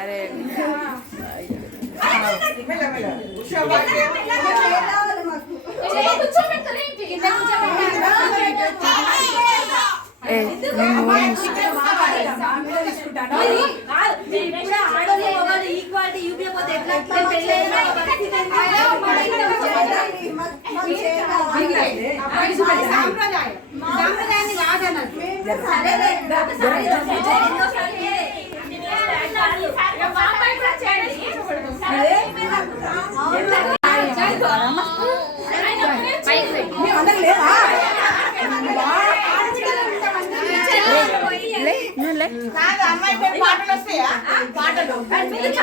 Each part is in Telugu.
అరే పాటలు మాట్లాడే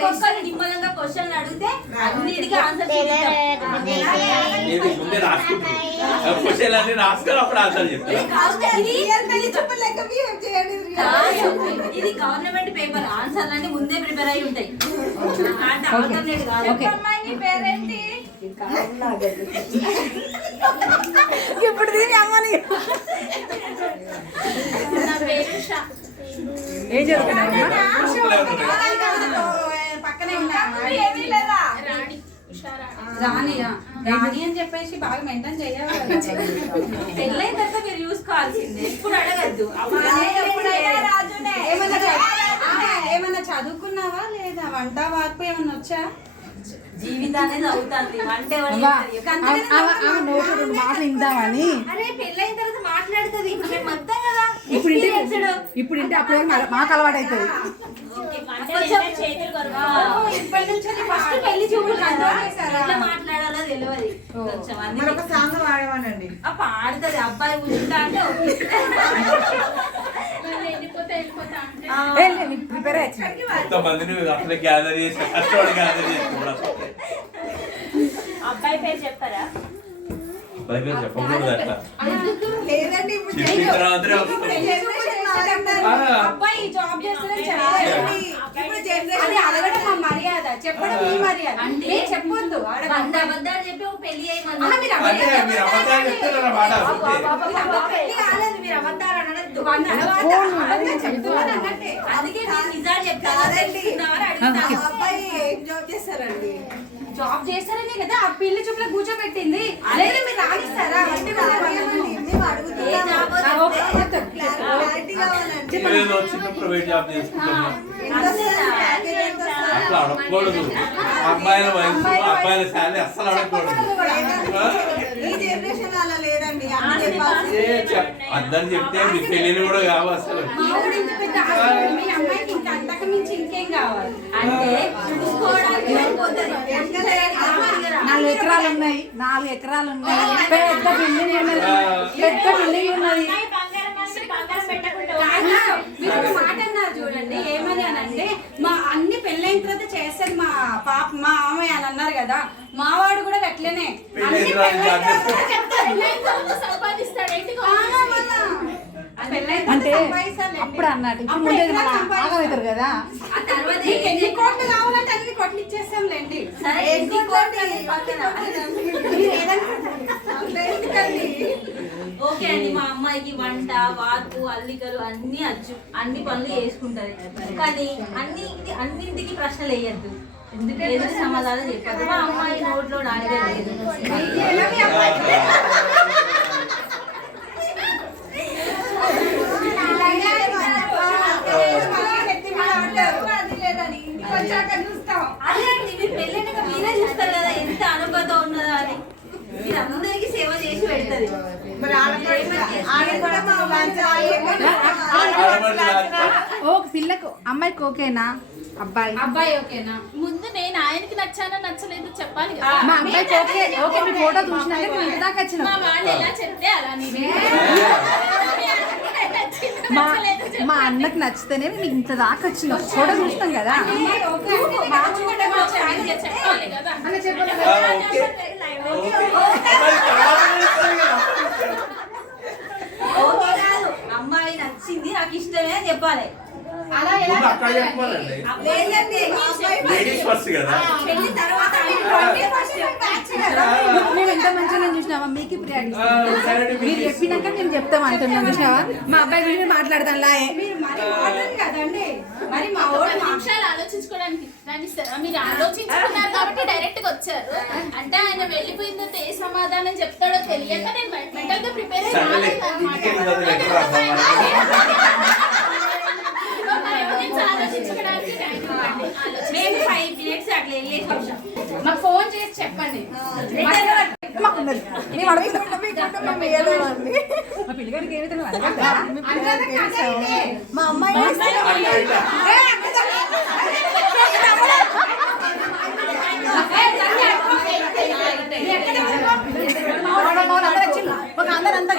కొంచెం నిమ్మలంగా క్వశ్చన్ అడిగితే అన్నిటికీ ఆన్సర్ ఇది గవర్నమెంట్ పేపర్ ఆన్సర్ అన్ని ముందే ప్రిపేర్ అయి ఉంటాయి. ఇప్పుడు దీని అమ్మని ఏం రాణియా రాణి అని చెప్పేసి బాగా మెయింటైన్ చేయాలి. పెళ్ళైన తర్వాత మీరు చూసుకోవాల్సిందే, ఇప్పుడు అడగద్దు. ఏమన్నా చదువుకున్నావా లేదా? వంట వార్పు ఏమన్నా వచ్చా? జీవితాన్ని చదువుతాంది, వంట మాట ఇందామని. అరే పెళ్ళైన తర్వాత మాట్లాడుతుంది. ఇప్పుడు మేము మొత్తం కదా ఇప్పుడు ఇంటే అప్పుడు మాకు అలవాటు అవుతుంది. ఇప్పటి నుంచి ఫస్ట్ పెళ్లి చూపులు మాట్లాడాలో తెలియదు. ఒక సాంగ్ పాడమనండి. పాడుతుంది అబ్బాయి కూర్చుంటా అంటే అబ్బాయి పేరు చెప్పారా? లేదండి అబ్బాయి జాబ్ చేస్తే అడగడం మా మర్యాద, చెప్పడం మీ మర్యాద. అంటే చెప్పొద్దు, అబద్ధాలు చెప్పి పెళ్లి మీరు అబద్ధాలు అనద్దు. అందుకే నిజాలు చెప్తాను. అబ్బాయి ఏం జాబ్ చేస్తారండి? జాబ్ చేస్తారనే కదా ఆ పెళ్లి చూపులో కూర్చోబెట్టింది. అదే మీరు రాణిస్తారా? అట్లా అడగకూడదు. అబ్బాయిల వయసు అబ్బాయిల శాలరీ అస్సలు అడగకూడదు. అద్దని చెప్తే మీ పెళ్ళిని కూడా కావు అసలు. మీ అమ్మాయికి ఇంకా అంతకు మించి ఇంకేం కావాలి అంటే చూసుకోవడానికి 4 ఎకరాలు ఉన్నాయి, 4 ఎకరాలు ఉన్నాయి, పెద్ద బిల్డింగ్ ఉన్నది, పెద్ద బిల్డింగ్ ఉన్నది. మీరు ఒక మాట అన్నారు చూడండి, ఏమని అని అంటే మా అన్ని పెళ్ళైన తర్వాత చేస్తుంది మా పాప మా అమ్మాయి అని అన్నారు కదా. మావాడు కూడా అట్లనే అంటే అప్పుడు అన్నట్టు ఆగమవుతారు కదా. ఆ తర్వాత ఎన్ని కోట్లు కావాలంటే అన్ని కోట్లు ఇచ్చేస్తాంలేండి. ఓకే అండి, మా అమ్మాయికి వంట వార్పు అల్లికలు అన్ని వచ్చు, అన్ని పనులు చేసుకుంటది. కానీ అన్నింటికి ప్రశ్నలు వేయద్దు, ఎందుకంటే సమాధానం చెప్పదు. మా అమ్మాయి నోట్లో నాడిగా లేదు. అదే అండి, మీరు పెళ్ళైనాక మీరే చూస్తారు కదా ఎంత అనుభూతి ఉన్నదా అని. మీరు అందరికీ సేవ చేసి పెడతది. ఓ పిల్లకు అమ్మాయికి ఓకేనా? అబ్బాయి ఓకేనా? ముందు నేను ఆయనకి నచ్చానో నచ్చలేదు చెప్పాలి కదా. మా అబ్బాయికి ఓకే ఓకే మీ ఫోటో చూసినాక మేము ఇంటి దాకా వచ్చినాం. మా వాళ్ళు ఎలా చెప్తే అలా నేను మా అన్నకి నచ్చితేనే మేము ఇంత దాకా వచ్చినాం. ఫోటో చూస్తాం కదా. చెప్పాలి కదా. ఓకే కాదు, అమ్మాయి నచ్చింది నాకు ఇష్టమే అని చెప్పాలి. అలా ముందు అక్కడ చెప్పాలండి. లేదండి మా అబ్బాయి లేడీస్ ఫస్ట్ కదా. పెళ్లి తర్వాత మేము ఎంత మంచిగా చూసినావా? మీకు ప్రియారిటీ సరే, మీరు చెప్పినాక మేము చెప్తాం అంటున్నాం. చూసినావా మా అబ్బాయి గురించి మాట్లాడతాం లాయే. కదండి మరి మా ఒక నిమిషాలు ఆలోచించుకోవడానికి మీరు ఆలోచించుకున్నారు కాబట్టి డైరెక్ట్ గా వచ్చారు. అంటే ఆయన వెళ్ళిపోయిన తర్వాత ఏ సమాధానం చెప్తాడో తెలియక నేను మెంటల్ గా ప్రిపేర్ సరేలే, ఇంటికి వెళ్ళి లెక్క రాద్దాం మనం. ఆలోచించుకోవడానికి టైం ఇవ్వండి. మేము 5 minutes అట్లా వెళ్ళేసి వచ్చాం. మాకు ఫోన్ చేసి చెప్పండి. మాకున్నది. మేము అడుగుతున్నాం. మా పిల్లగాడికి ఏమైతే నువ్వు అడగద్దా? మా అమ్మాయి ఒక అందరంతా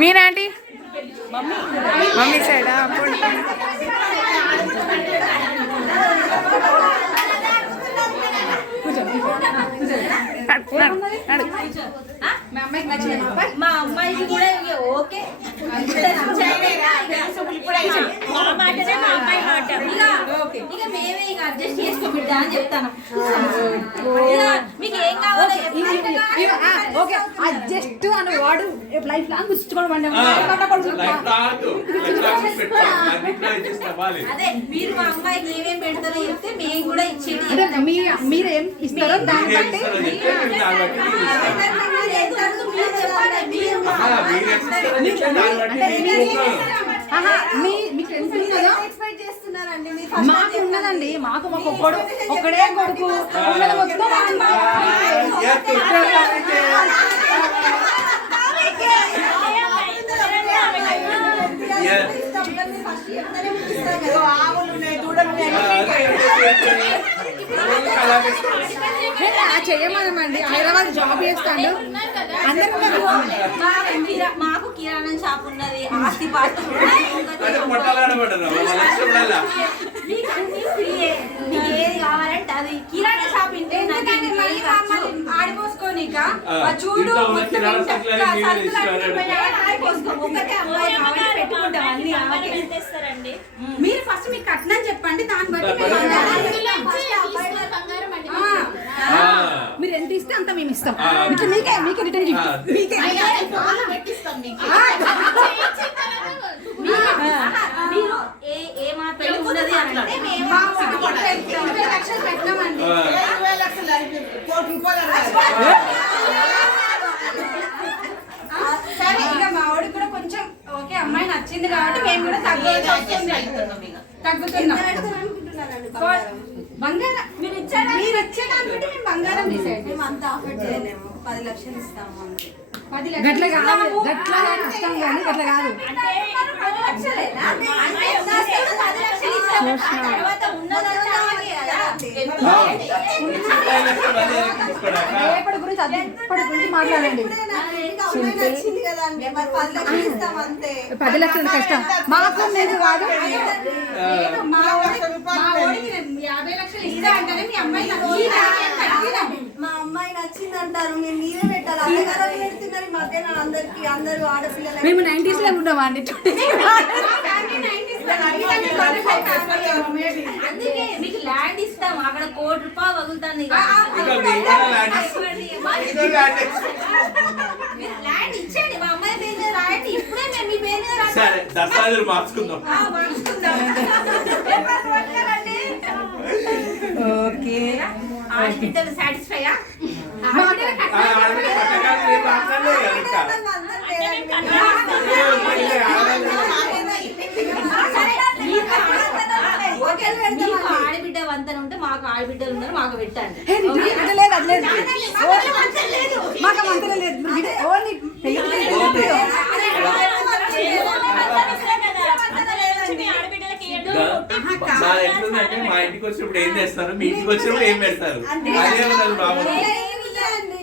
మీరాంటీ మమ్మీ సైడా మా అమ్మాయికి నచ్చిన మా అమ్మాయికి కూడా ఇక ఓకే. ఇక మేమే ఇక అడ్జస్ట్ చేసుకోబిడ్డా అని చెప్తాను. ఇక మీకు ఏం కావాలో ఓకే అడ్జస్ట్ అని వాడు లైఫ్ లాంగ్ గుర్తుంచుకోవడం అదే మీరు మా అమ్మాయికి ఏమేమి పెడతారో చెప్తే మేము కూడా ఇచ్చేది. అంటే మీరేం ఇస్తారో దాన్ని బట్టి మీకు మాకు ఉన్నదండి. మాకు ఒక్కడే కొడుకు ఉన్నది మొత్తం చెయ్యమనమండి. హైదరాబాద్ జాబ్ చేస్తాడు. అందరూ మాకు కిరాణా షాప్ ఉన్నది, ఆస్తి పాస్తి ఏది కావాలంటే అది కిరాణా షాప్ ఇంటే ఆడిపోసుకోనిక చూడు ఒకటే అమ్మాయి పెట్టుకుంటాం అన్ని. మీరు ఫస్ట్ మీకు కట్నం చెప్పండి, దాన్ని బట్టి మీరు ఎంత ఇస్తే అంత మేము ఇస్తాం. మీకే రిటర్న్ మీకే మీరు ఏ మాత్రం ఉన్నది అంటే 20 లక్షలు పెట్టినామండి. సరే ఇక మా వాడికి కూడా కొంచెం ఓకే అమ్మాయి నచ్చింది కాబట్టి మేము కూడా తగ్గుతున్నాం. బంగారం మీరు ఇచ్చేదాన్ని బట్టి మేము బంగారం డిసైడ్. మేము అంత ఆఫర్ చేయలేము, 10 లక్షలు ఇస్తాము అంతే. 10 లక్షలు గట్ల కాదు, గట్ల కష్టం కానీ గట్ల కాదు. రేపటి గురించి అప్పటి గురించి మాట్లాడండి. 10 లక్షలు కష్టం మాకు లేదు కాదు. మా వాడికి 50 లక్షలు ఇస్తా అంటేనే మీ అమ్మాయి మా అమ్మాయి నచ్చింది అంటారు, మీరు మీరే పెట్టాలి. అన్నగారు పెడుతున్నారు ఈ మధ్యన అందరికి, అందరూ ఆడపిల్లలు. మేము 90s లో ఉన్నామా అండి? అందుకే మీకు ల్యాండ్ ఇస్తాం, అక్కడ ₹1 కోటి వగులుతాను. ల్యాండ్ ఇచ్చేయండి, మా అమ్మాయి పేరు మీద రాయండి. ఇప్పుడే మేము మీ పేరు మీద సరే దస్తావేజులు మార్చుకుందాం. ఓకే ఆడబిడ్డలు సాటిస్ఫైయా? ఆడబిడ్డ వంతన ఉంటే మాకు ఆడబిడ్డలు ఉన్నారు, మాకు పెట్టండి. మాకు మంత్రం లేదు. ఇంటికి వచ్చినప్పుడు ఏం చేస్తారు, మీ ఇంటికి వచ్చినప్పుడు ఏం పెడతారు, అదే ఉన్నది ప్రాబ్లం.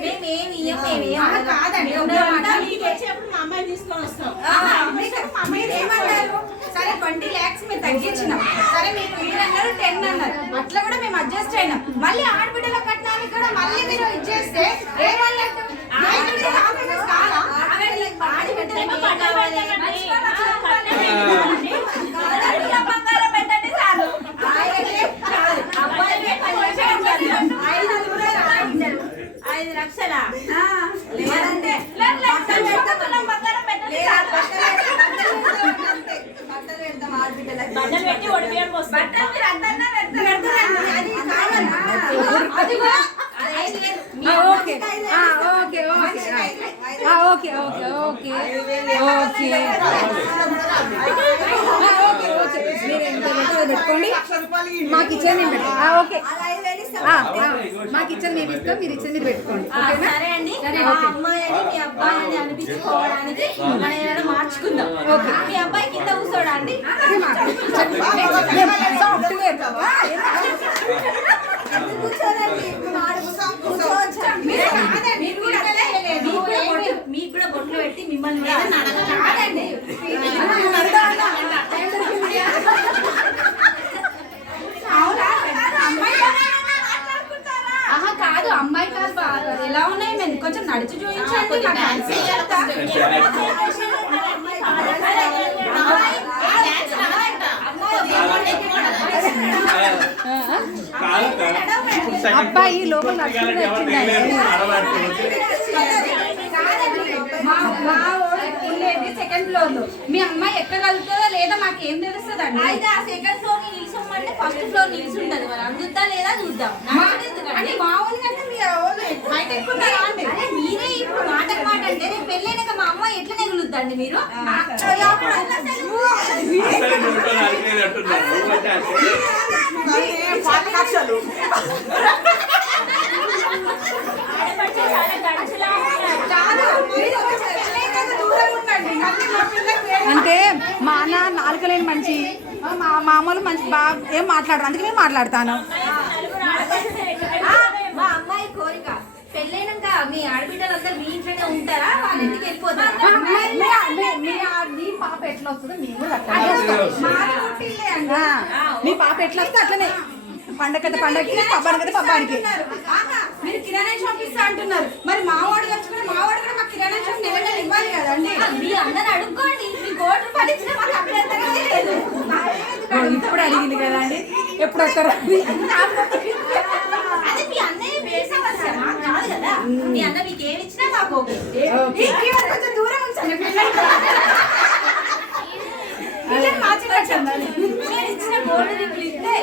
మేమేమి ఇయ్యం, మేమేం అడగం. కాదండి, మేము ఒక మాట మీకు వచ్చేప్పుడు మా అమ్మాయిని తీసుకొని వస్తాం. మీరేమన్నారు? సరే 20 lakhs మేము తగ్గించినాం, సరే మీకు 8 అన్నారు 10 అన్నారు, అట్లా కూడా మేము అడ్జస్ట్ అయినాం. మళ్ళీ ఆడబిడ్డల కట్నానికి కూడా మళ్ళీ మీరు ఇచ్చేస్తే ఏమన్నట్టు? ఆడబిడ్డల కాంప్రమైజ్ కాదా? ఆడబిడ్డలకి కావాలి. ఆడబిడ్డల బంగారం పెట్టండి చాలు. అబ్బాయిలకే 10 లక్షలు ఉంటుంది. 5 లక్షలా? లేదండి, బట్టలు పెడతాం ఆడబిడ్డలకి. బండలు పెట్టి ఒడిపియం పోస్తాం. బట్టలు మీరు అంతన్నా పెడతారండి, అది కావాలా? అదిగో, అది 5 వేలు. ఓకే మీరు ఎంత పెట్టాలో పెట్టుకోండి, మాకు ఇచ్చేది మేము పెడతాం. ఓకే అలా 5 వేలు ఇస్తాం. మాకు ఇచ్చేది మేము ఇస్తాం, మీరు ఇచ్చేది మీరు పెట్టుకోండి. ఓకేనా? సరే అండి, మా అమ్మాయి అని మీ అబ్బాయి అని అనిపించుకోవడానికి మనం ఏదైనా మార్చుకుందాం. మీ అబ్బాయి కింద కూర్చోడా అండి? సాఫ్ట్గా ఇస్తావా? కూర్చోరండి, కూర్చోవచ్చు. మీకు కూడా బొట్లు పెట్టి మిమ్మల్ని కూడా కాదండి, ఆహా కాదు, అమ్మాయి కాదు, ఎలా ఉన్నాయి మేము కొంచెం నడిచి చూపించండి. అబ్బాయి లోపల నడుచుకుంటూ వచ్చిందండి. సెకండ్ ఫ్లోర్ లో మీ అమ్మాయి ఎక్కగలుగుతుందో లేదా మాకు ఏం తెలుస్తుంది అండి? అయితే ఆ సెకండ్ ఫ్లోర్ ని నిలిచోమంటే ఫస్ట్ ఫ్లోర్ నిలిచి ఉంటది, మరి అందుతా లేదా చూద్దాం. అంటే మామూలు కంటే మీ బయట ఎక్కున్నారా అండి? అరే మీరే ఇప్పుడు మాటకు మాట అంటే రేపు పెళ్ళైనాక మా అమ్మాయి ఎట్లా నెగులుద్దండి మీరు? ఆడపడితే చాలా గడుచులా అంటే మా అన్న నాలుక లేని మనిషి, మా మామూలు మంచి బాగా ఏం మాట్లాడరు, అందుకే నేను మాట్లాడతాను. మా అమ్మాయి కోరిక పెళ్ళైనాక మీ ఆడబిడ్డలందరూ మీ ఇంట్లోనే ఉంటారా, వాళ్ళ ఇంటికి వెళ్ళిపోతారా? మీ పాప ఎట్లా వస్తుందో మేము కూడా అట్లా మీ పాప ఎట్లా వస్తుందో అట్లనే పండగ పండగకి పబ్బానికి పబ్బానికి. మీరు కిరాణా షాప్ ఇస్తా అంటున్నారు, మరి మావాడు వచ్చుకుని మావాడు కూడా మాకు కిరాణా షాప్ నెల ఇవ్వాలి కదండి. మీ అందరూ అడుక్కోండి, మీ కోటి రూపాయలు ఇచ్చినా మాకు అభ్యంతరమే లేదు. ఇప్పుడు అడిగింది కదా అండి, ఎప్పుడు వస్తారా? అది మీ అన్నయ్య వేసవచ్చా, మాకు కాదు కదా. మీ అన్న మీకు ఏమి ఇచ్చినా మాకు ఓకే. కొంచెం దూరం ఉంచండి. మీరు ఇచ్చిన గోల్డ్ రింగులు ఇస్తే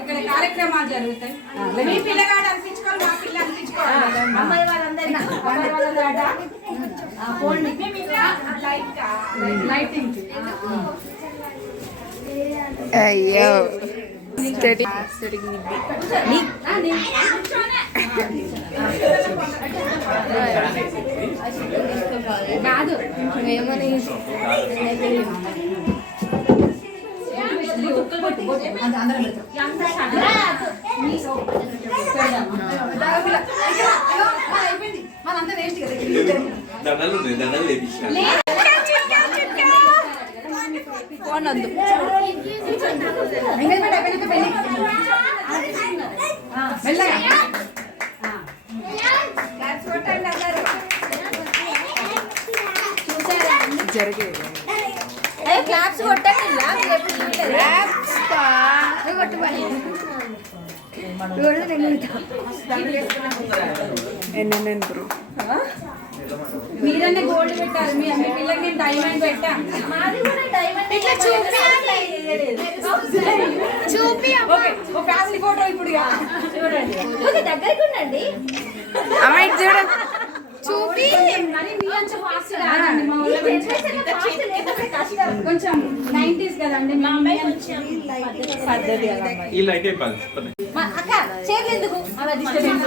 ఇక్కడ కార్యక్రమాలు జరుగుతాయి, మీ పిల్లగాడు అనిపించుకోవాలి, మా పిల్ల అనిపించుకోవాలి. అమ్మాయి వాళ్ళందరికీ పోండి. లైటింగ్ అయ్యో కాదు ఏమని మనంతా వేస్ట్ కదా. దండలు ఉన్నాయి, దండలు వేపించిన ఫోన్ వద్దు. ఎంగేజ్మెంట్ అయిపోయినాక పెళ్లి వెళ్ళగా జరిగేది క్లాప్స్ కొట్టండి. మీరన్నా గోల్డ్ పెట్టారు, మీ అమ్మ పిల్లకి నేను డైమండ్ పెట్టా. మాది కూడా డైమండ్. ఇట్లా చూపి ఓ ఫ్యామిలీ ఫోటో ఇప్పుడు చూడండి, ఓకే దగ్గరికి ఉండండి. అమ్మాయి చూడ చూపి మరి మీ అంత ఫాస్ట్ కాదండి, మా ఊళ్ళో కొంచెం 90s కదండి. మా అమ్మాయి కొంచెం పద్ధతి ఈ లైట్ అయిపోయింది. అక్క చేతులు ఎందుకు అలా డిస్టర్బెన్స్?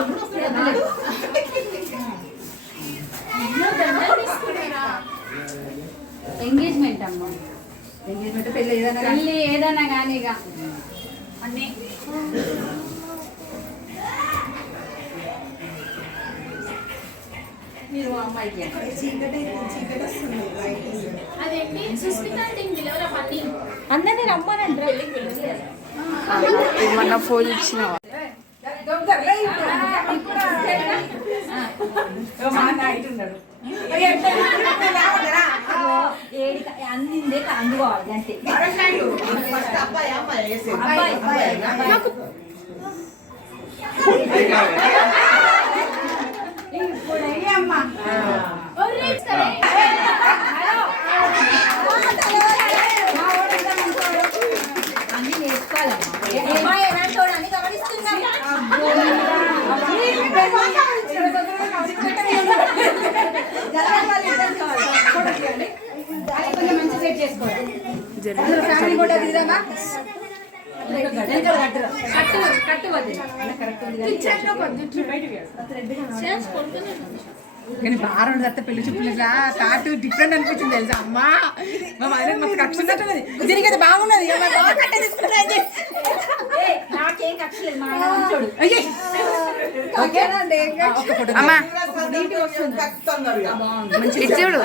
ఎంగేజ్మెంట్ అమ్మ, ఎంగేజ్మెంట్ మీరు అమ్మాయికి చీకటి వస్తుంది లైటింగ్. అదేంటి సుస్మిత అంటే పిలవరా పని అందరినీ రమ్మనండి ఏమన్నా ఫోన్ ఇచ్చినావా? అందిందే అందుకోవాలి అంతే ఒరే సరే అన్ని నేర్చుకోవాలమ్మా అమ్మాయి ఎలాంటి వాడు అని గమనిస్తున్నాం కానీ బాగా తర్వాత పెళ్లి చూపులు తాటు డిఫరెంట్ అనిపించింది తెలుసా అమ్మా. మా మధ్య మొత్తం కక్షినట్టున్నది. దీనికి అయితే బాగున్నది. నాకేం కక్షలేదు మా ఆయన మంచోడు. అమ్మా చూడు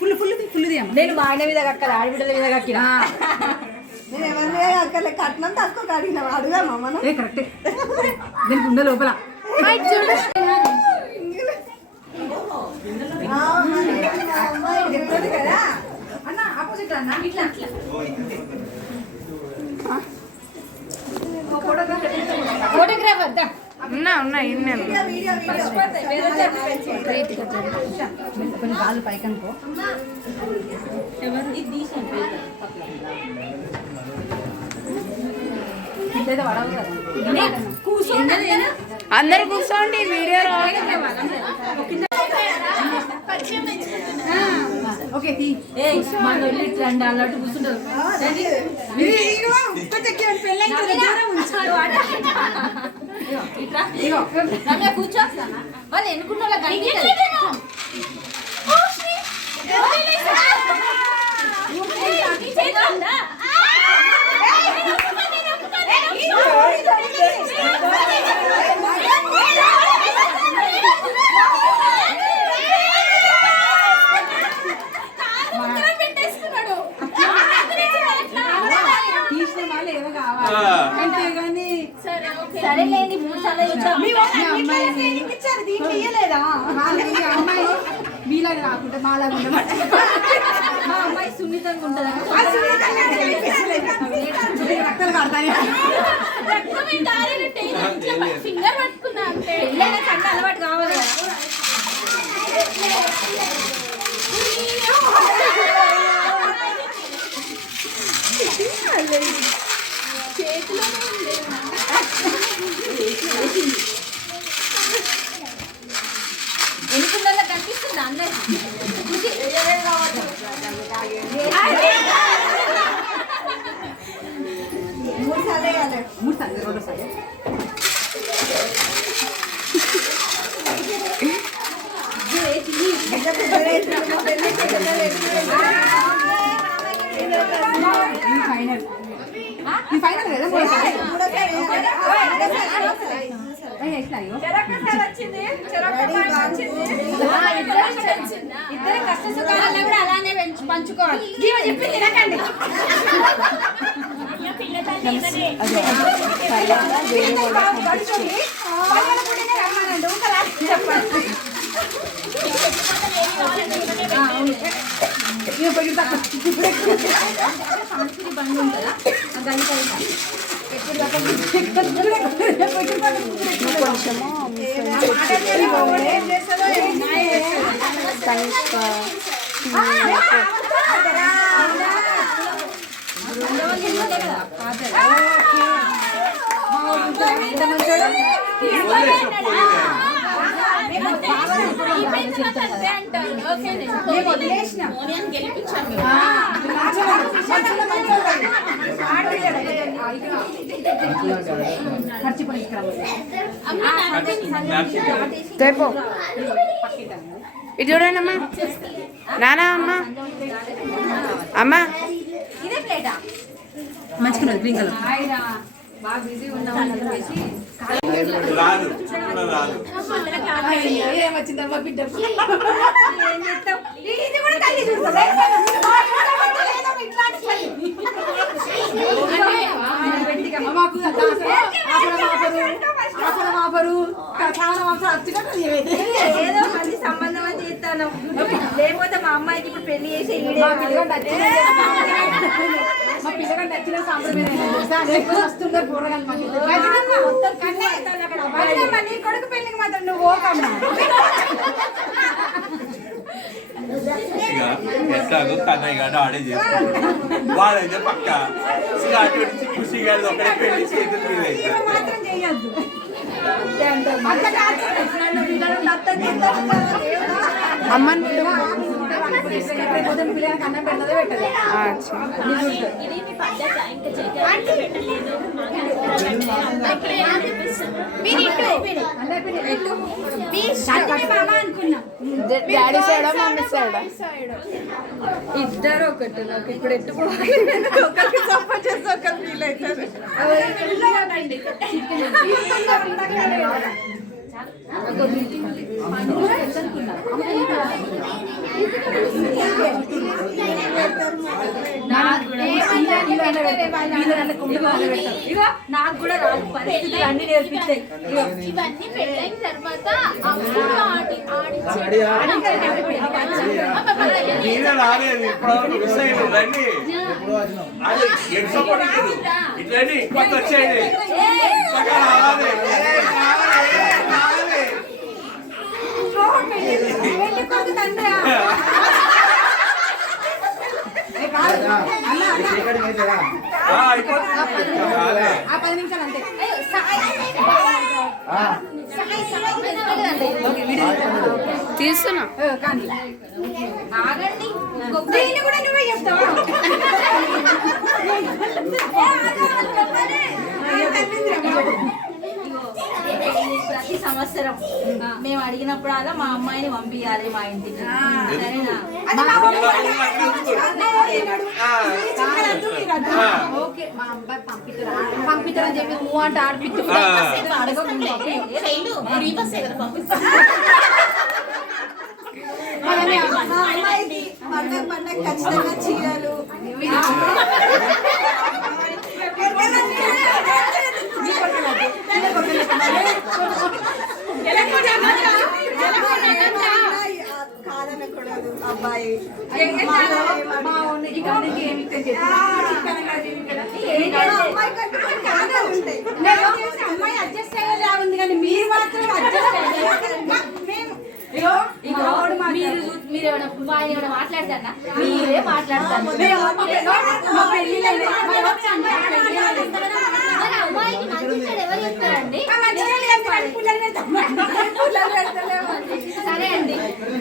ఫుల్ ఫుల్ ఫుల్ది అమ్మ. నేను మా ఆయన మీద కక్కల ఆడబిడ్డల మీద కక్కిన నేను ఎవరినే అక్కడ కట్నం తక్కువ అడిగిన అడుగుదామా మనం. కరెక్ట్ దీనికి ఉండే లోపల చూడు కదా అన్న ఆపోజిట్ అన్న ఇట్లా అట్లా ఫోటోగ్రాఫర్ దా ఉన్నా ఇన్నాను వీడియో కొన్ని కాళ్ళు పైకి అనుకో. ఇది తీసేయండి ఇట్లయితే పడవు కదా. కూర్చోండి అందరు కూర్చోండి వీడియో ఓకే మన రండి అన్నట్టు కూర్చుంటారు రమ్య కూర్చో వాళ్ళు ఎన్నుకున్న వాళ్ళ తీసిన వాళ్ళు ఏమో కావాలి అంతేగాని సరేలేండి 3 సార్లు ఇచ్చాం అమ్మాయి మీలాగా రాకుండా మాలాగా ఉండమంటే మా అమ్మాయి సున్నితంగా ఉంటుంది రక్తాలు కడతాయి. ఫింగర్ పట్టుకున్నా అంటే పెళ్ళైనా కంటే అలవాటు కావాలి కదా చేతిలోనే ఉంది ఎన్నుకున్న వాళ్ళకి కనిపిస్తుంది అందరికి మూడు సార్లు వేయాలి. 3 సార్లు 2 సార్లు ఫైనల్ ఈ ఫైనల్ కదా 3 సార్లు ఇట్లా అయ్యో ఇద్దరు కష్ట సుఖాలలో కూడా అలానే పంచుకోవాలి. జీవ చెప్పి తినకండి. రమ్మానండి ఊకలా చెప్పండి. బండి ఉంటుందా ఇది చూడండి అమ్మా నానా అమ్మా అమ్మా ఇదే ప్లేటా మంచిగా గ్రీన్ కలర్ బాగా బిజీ ఉన్నాం రాను కూడా రాదు. ఏమొచ్చిందమ్మా బిడ్డకు ఏం చేస్తాం? ఇది కూడా తల్లి చూస్తుంది. మా ఇంట్లో పెట్టలేదా ఇట్లాంటి తల్లి? మాకు ఆఫరు వచ్చినట్టు ఏదో మంచి సంబంధం అని చేస్తాను, లేకపోతే మా అమ్మాయికి ఇప్పుడు పెళ్లి చేసి మా పిల్లగాడు నచ్చిన సాంప్రదాయం వస్తున్నారు కూరగాయలు వదినమ్మ, నీ కొడుకు పెళ్ళికి మాత్రం నువ్వు ఓకమ్మా. ఇక ఎట్లాగో కన్నయ్య గారు ఆడే చేసుకుంటాడు. వాళ్ళైతే పక్క ఇక అటువంటి ఖుషి గారి ఒకటే పెళ్లి చేతుల మీద ఈమె మాత్రం చెయ్యొద్దు. అమ్మని పిల్లలకి అన్నం పెట్టదే పెట్టదు ఇది మీ పద్ధతి ఇంకా చెయ్యాలి పెట్టలేదు మామ అనుకున్నా. డాడీ సైడా మమ్మీ సైడా ఇద్దరు ఒకటి నాకు ఇప్పుడు ఎట్టుకోవాలి, ఒకరికి సపోర్ట్ చేస్తే ఒకరు ఫీల్ అవుతారు. నాకు కూడా రాదు పరిస్థితులు అన్ని నేర్పిస్తాయి. ఇవన్నీ పెళ్ళైన తర్వాత అప్పుడు నేనే రాలేదు ఇప్పుడు మిస్ అయ్యింది రండి. అది ఎటు సపోర్ట్ లేదు ఇట్లండి కొత్త వచ్చేయండి రావాలి. పెళ్లి కొడుకు తండ్రి ఆ 10 నిమిషాలు అంతే తీస్తున్నా కానీ ఆగండి. దీన్ని కూడా నువ్వే చెప్తావా? ప్రతి సంవత్సరం మేము అడిగినప్పుడల్లా మా అమ్మాయిని పంపించాలి మా ఇంటికి, సరేనా? ఓకే మా అబ్బాయి పంపిస్తారని చెప్పి నువ్వు అంటే ఆడిపిస్తా మా అమ్మాయికి పండగ ఖచ్చితంగా చీరలు కాదనకూడదు. అబ్బాయి అమ్మాయి అడ్జస్ట్ అయ్యేలా ఉంది కానీ మీరు మాత్రం అడ్జస్ట్ మీరు ఏమైనా మాట్లాడతారా? మీరే మాట్లాడతారు. అమ్మాయికి మంచి చెడు ఎవరు చెప్తారండి? సరే అండి,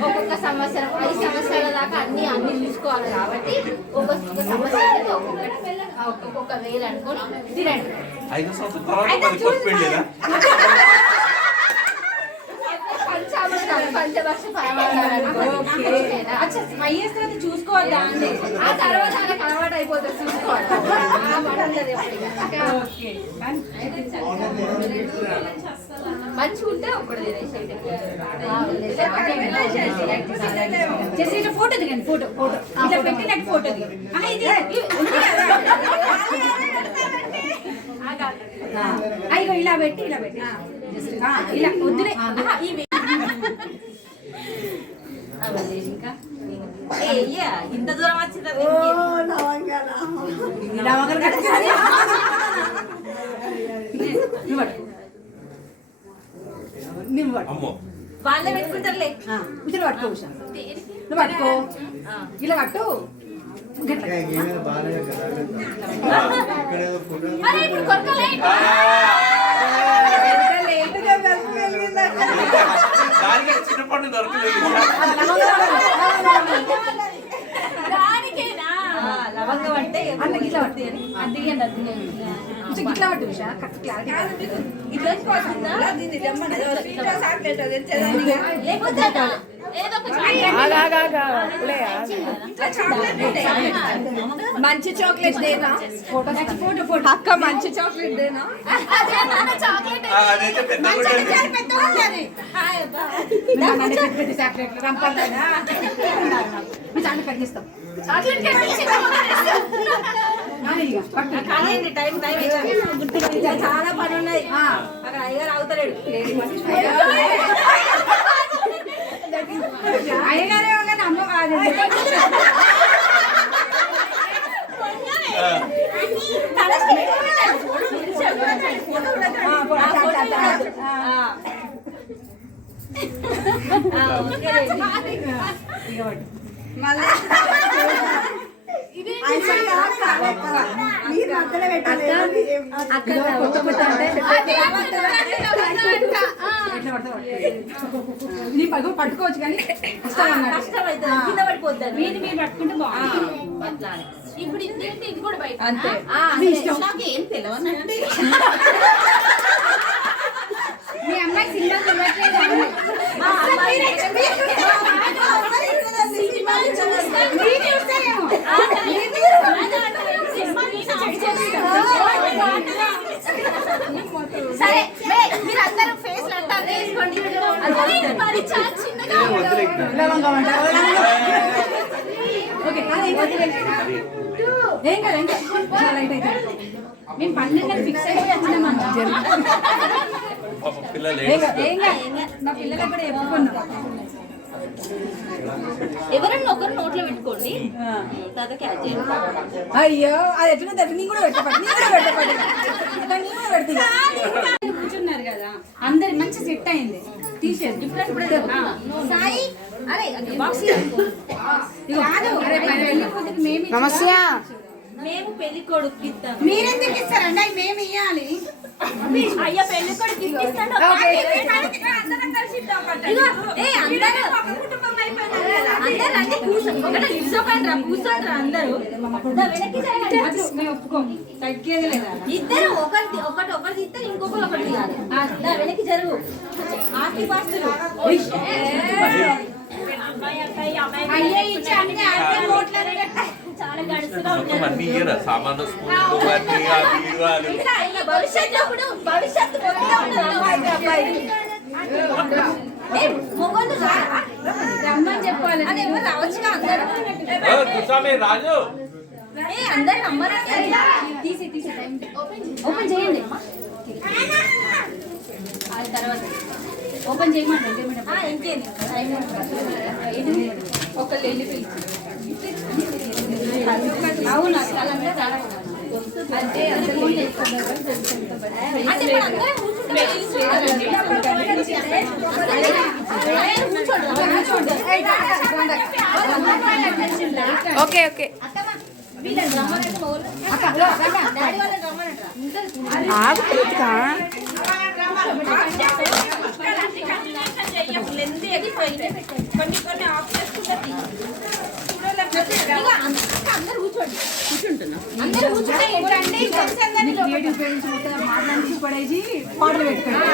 ఒక్కొక్క సంవత్సరం 5 సంవత్సరాల దాకా అన్ని చూసుకోవాలి కాబట్టి ఒక్కొక్క సంవత్సరానికి ఒక్కొక్క వేలు అనుకొని తినండి. 5 సంవత్సరాల తర్వాత కొత్త పెళ్ళేదా? పంచవర్ష పరమాణాలు చూసుకోవద్దా అండి? ఆ తర్వాత ఆయనకు అలవాటు అయిపోతుంది, చూసుకోవాలి. మంచిగా ఉంటే ఒకటి జస్ట్ ఇట్లా ఫోటో దిగండి. ఫోటో ఇట్లా పెట్టినట్టు ఫోటో దిగండి. అయ్యో ఇలా పెట్టి ఇలా వద్దులే. ఇంకా ఇంత దూరం వచ్చిందా? అమ్మో వాళ్ళే పెట్టుకుంటారులే. ఇతను పట్టుకో ఉషా. నువ్వు పట్టుకో ఇలా పట్టు మరి ఇప్పుడు కొరకలే దానికి చిన్నప్పటి దొరకలేదు. దానికేనా లవంగం అంటే అన్న ఇట్లా పట్టు అదిగండి ఇట్లా పట్టు ఉషా. లేకపోతే ఏదో ఒక చాక్లెట్ మంచి చాక్లెట్ దేనా అక్క మంచి చాక్లెట్ దేనా అదే నాన్న చాక్లెట్ అదైతే పెద్ద చాక్లెట్లు రంపల్లాగా చాక్లెట్ తగ్గిస్తాం చాక్లెట్ కేక్ చిన్నగా కానీ టైం చాలా పని ఉన్నాయి అక్కడ అయ్యారు అవుతలేడు అయ్యగారే ఒక అమ్మ కాదు మీరు మధ్యలో పెట్టాలి నీ పగు పట్టుకోవచ్చు కానీ కష్టమైతే కింద పడిపోద్ది మీరు పట్టుకుంటే బాగుంటుంది ఇప్పుడు ఇంకేంటి ఇది కూడా బయట అంతే నాకు ఏం తెలియనండి మీ అమ్మాయి సినిమా చూడట్లేదు సరే మీరందరూ ఫేస్ అంటారు వేసుకోండి మరి చాలా చిన్నగా ఓకే ఏం కదా ఇంకా లైట్ అయితే మేము పండుగ ఫిక్స్ అయిపోయి వచ్చినామన్నా పిల్లలు మా పిల్లలకు కూడా చెప్పుకున్నాం ఎవరన్నా ఒకరు నోట్లో పెట్టుకోండి తర్వాత క్యాచ్ చేయండి అయ్యో అది ఎట్లా తెలియదు నీ కూడా పెట్టపడి కూర్చున్నారు కదా అందరి మంచి సెట్ అయింది తీసేది డిఫరెంట్ సాయి అరే బాక్స్ కాదు వెళ్ళిపోతే మేము నమస్తే మేము పెళ్లి కొడుకు ఇస్తాం మీరెందుకు ఇస్తారండి అవి మేము ఇవ్వాలి అయ్యా పెళ్లి కొడుకు ఇస్తాను అందరూ అంటే కూర్చోండి అందరూ వెనక్కి జరగండి. మేము ఒప్పుకోం తగ్గేది లేదా ఇద్దరు ఒకటి ఇస్తారు ఇంకొకరు ఒకటి ఇవ్వాలి వెనక్కి జరుగు ఆస్తి పాస్తులు అయ్యే ఇచ్చి అన్ని ఆడే ఓట్లను చాలా గడుసుగా మొత్తం అన్ని ఇయ్యరా సామాను స్కూల్ అన్ని ఆ బీరువాలు భవిష్యత్తు మొగోళ్ళు రమ్మని చెప్పాలి అది ఎవరు రావచ్చుగా అందరూ కూర్చోమే రాజు అందరు నమ్మరండి తీసి ఓపెన్ చేయండి అది తర్వాత ఓపెన్ చేయమండి ఇంకేంది ఒకళ్ళు వెళ్ళి పిలిచి అవును వాళ్ళందరూ చాలా అంటే అందరూ అంటే ఇప్పుడు అందరం ఓకే ఓకే అందరు కూర్చోండి అందరూ కూర్చుంటే ఏంటంటే క్రియేటివ్ పేరెంట్స్ మొత్తం మాట్లాడి పడేసి పాటలు పెట్టుకోండి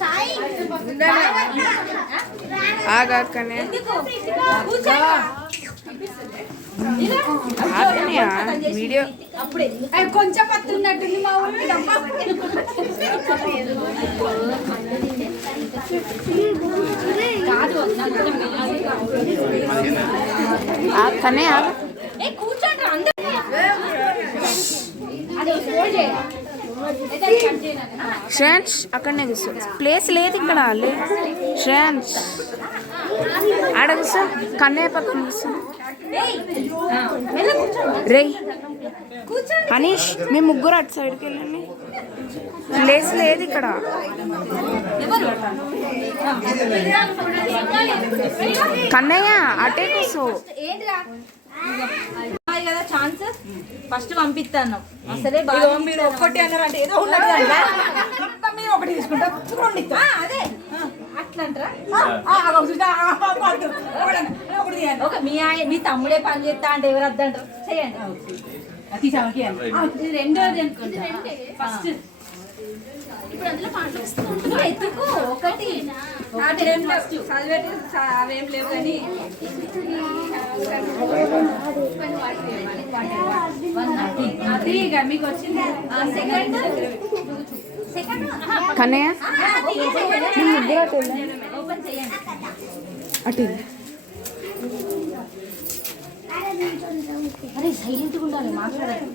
సాయి ఆగాకనే వీడియో అప్పుడే అవి కొంచెం పత్తున్నట్టుంది మా ఊరికి కాదు ఆకనే ఆగ కూర్చోండి అందరు అది ఫోల్డ్ చేయాలి ఫ్రెండ్స్ అక్కడనే కూర్చో ప్లేస్ లేదు ఇక్కడ ఫ్రెండ్స్ ఆడ కూర్చో కన్నయ్య పక్కన కూర్చో రే అనీష్ మేము ముగ్గురు అటు సైడ్కి వెళ్ళండి ప్లేస్ లేదు ఇక్కడ కన్నయ్య అటే కూర్చో కదా ఛాన్స్ ఫస్ట్ పంపిస్తాను అసలే మీరు ఒక్కటి అన్నారంటే ఏదో ఉన్నది మీరు ఒకటి తీసుకుంటా రెండు ఇస్తా అదే అట్లా అంటారా ఒక మీ తమ్ముడే పని చేస్తా అంటే ఎవరు వద్దంటారు చేయండి ఇది రెండోది అనుకుంటా ఫస్ట్ ఇప్పుడు అందులో పాటలు నువ్వు ఎత్తుకో ఒకటి అవేం లేవు కానీ అది ఇక మీకు వచ్చింది కన్నయ్య ఓపెన్ చేయండి. అటు అరే సైలెంట్గా ఉండాలి, మాట్లాడాలి.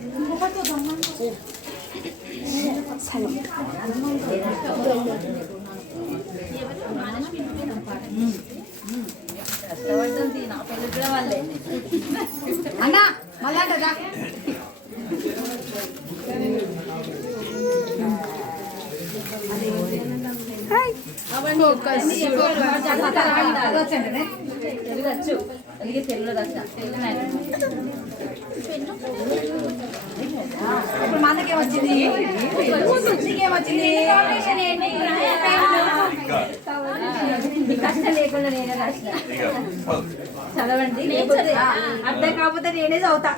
కష్టపడుతుంది నా పెళ్ళి కూడా వాళ్ళే. అన్నా మళ్ళా కదా తెలుగచ్చు, అందుకే తెలుగులో రాసిన ఇప్పుడు మా అన్నకి ఏమొచ్చింది నీకేమొచ్చింది కష్టం లేకుండా నేనే రాసిన. ఇక చదవండి, లేకపోతే అర్థం కాకపోతే నేనే చదువుతా.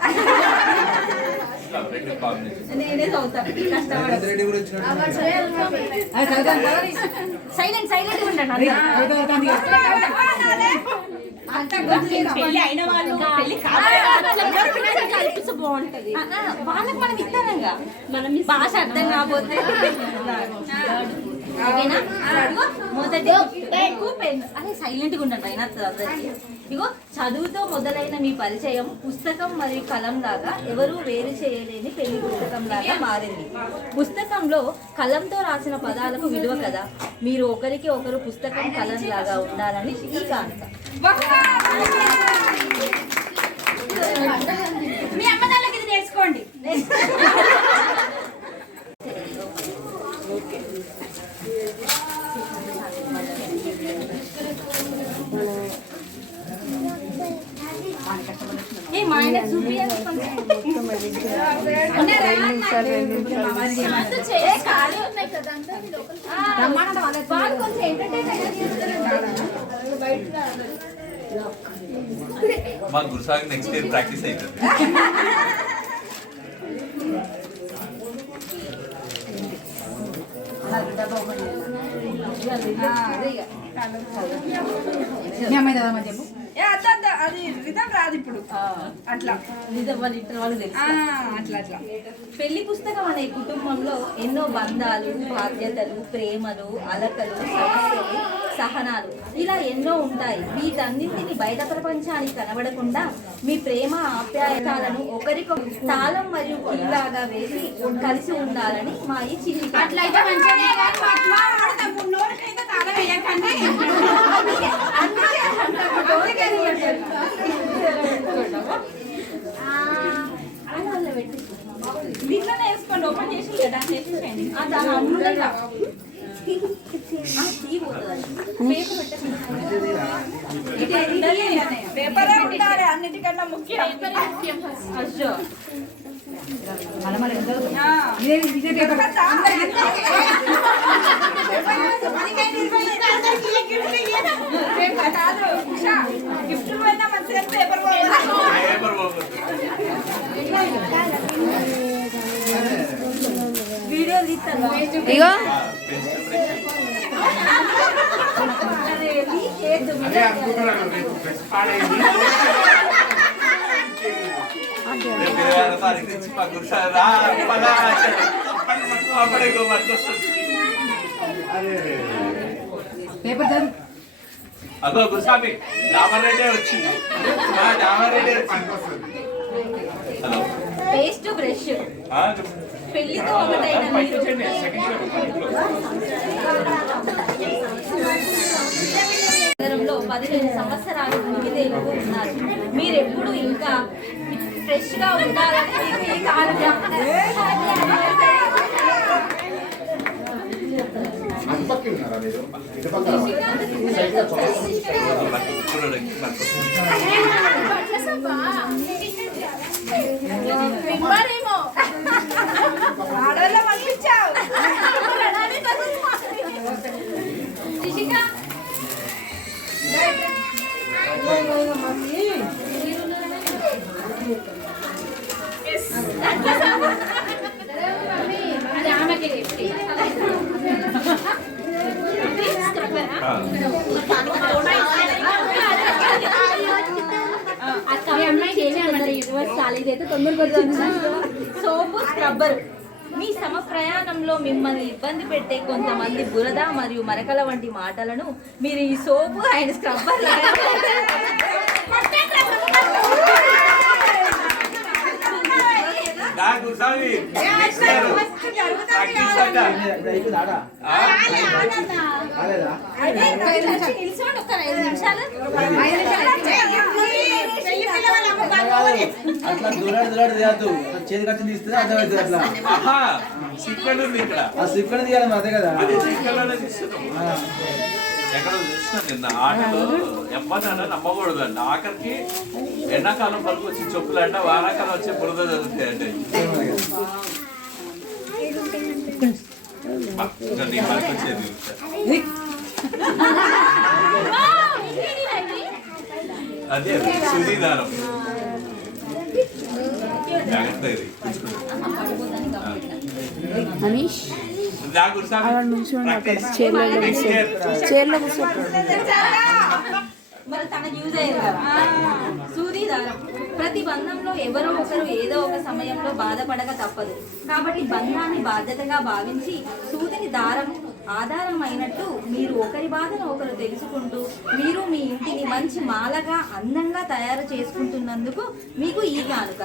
రెండు కాంబినేషన్ నేనే చదువుతా కష్టపడి. సైలెంట్ సైలెంట్ ఉండండి. పెళ్లి అయిన వాళ్ళు పెళ్లి బాగుంటది వాళ్ళకి మనం ఇస్తానంగా, మనం భాష అర్థం కాకపోతే ఓకేనా? అదిగో మొదటి పెన్. అదే సైలెంట్ గా ఉండండి అయినా అందరికి. ఇగో చదువుతో మొదలైన మీ పరిచయం పుస్తకం మరియు కలం లాగా ఎవరు వేరు చేయలేని పెళ్లి పుస్తకం లాగా మారింది. పుస్తకంలో కలంతో రాసిన పదాలకు విలువ కదా, మీరు ఒకరికి ఒకరు పుస్తకం కలం లాగా ఉండాలని ఈ కానుక. మీ అమ్మ దానికి ఇది నేర్చుకోండి. ఏ మా ఆయన చూపియండి కొంచెం. వాళ్ళు కొంచెం ఎంటర్టైన్ మా గురుసాగి నెక్స్ట్ ఇయర్ ప్రాక్టీస్ అవుతుంది. మీ అమ్మాయి చదవమని చెప్పు అది రిధం రాదు ఇప్పుడు అట్లా వాళ్ళ ఇంటర్ వాళ్ళు తెలుసు. అట్లా అట్లా పెళ్లి పుస్తకం అనే కుటుంబంలో ఎన్నో బంధాలు, బాధ్యతలు, ప్రేమలు, అలకలు, సమస్యలు, సహనాలు ఇలా ఎన్నో ఉంటాయి. వీటన్నింటినీ బయట ప్రపంచానికి కనబడకుండా మీ ప్రేమ ఆప్యాయతలను ఒకరికొకరు తాళం మరియు కీలాగా వేసి కలిసి ఉండాలని మా ఈ చిన్ని అట్లయితే మంచిగానే కానీ మా ఆడతాము నోటికైతే తాళం వేయకండి. దీంట్లోనే వేసుకోండి, ఓపెన్ చేసి కదా చేసేసేయండి. దాని అమ్ముడుగా పేపరే ఉండాలి అన్నిటికన్నా ముఖ్యం. అయ్యో గిఫ్ట్ పోయినా మంచిగా పేపర్ పేపర్ వీడియో తీస్తాను. ఇగో పేపర్ చదువు అదో గురుస్వామి జామరెడ్డి వచ్చింది. జామరెడ్డి హలో పేస్ట్ బ్రష్ పెళ్లితో ఒకటైన మీరు నగరంలో 15 సంవత్సరాలు నిమిదేలు ఉన్నారు. మీరెప్పుడు ఇంకా ఫ్రెష్ గా ఉండాలని మీకు ఈ కానుక. ఆడవాళ్ళ పంపించావు. అది ఆమెకి సోపు స్క్రబ్బర్ మీ సమ ప్రయాణంలో మిమ్మల్ని ఇబ్బంది పెట్టే కొంతమంది బురద మరియు మరకల వంటి మాటలను మీరు ఈ సోపు అండ్ స్క్రబ్బర్ నిల్చోండి ఒక 5 నిమిషాలు. అట్లా దూరాడు చేయద్దు, చేతి ఖర్చు తీస్తే అర్థమవుతుంది. అట్లా సిక్కలు ఉంది ఇక్కడ, ఆ సిక్కని తీయాలి అదే కదా. అదే సిక్కలోనే తీస్తున్నాం. ఎక్కడో చూసిన నిన్న ఆటలో ఎవ్వరన్నా నమ్మకూడదు అంట. ఆఖరికి ఎండాకాలం పలుకు వచ్చి చెప్పులు అంట, వానాకాలం వచ్చే బురద జరుగుతాయి అంటే నీ పనికి వచ్చేది. అదే సుదీదారం జాగ్రత్త ఇది మరి తనకు యూజ్ అయ్యేది కదా. సూది దారం ప్రతి బంధంలో ఎవరో ఒకరు ఏదో ఒక సమయంలో బాధపడక తప్పదు. కాబట్టి బంధాన్ని బాధ్యతగా భావించి సూదిని దారం ఆధారం అయినట్టు మీరు ఒకరి బాధను ఒకరు తెలుసుకుంటూ మీరు మీ ఇంటిని మంచి మాలగా అందంగా తయారు చేసుకుంటున్నందుకు మీకు ఈ కానుక.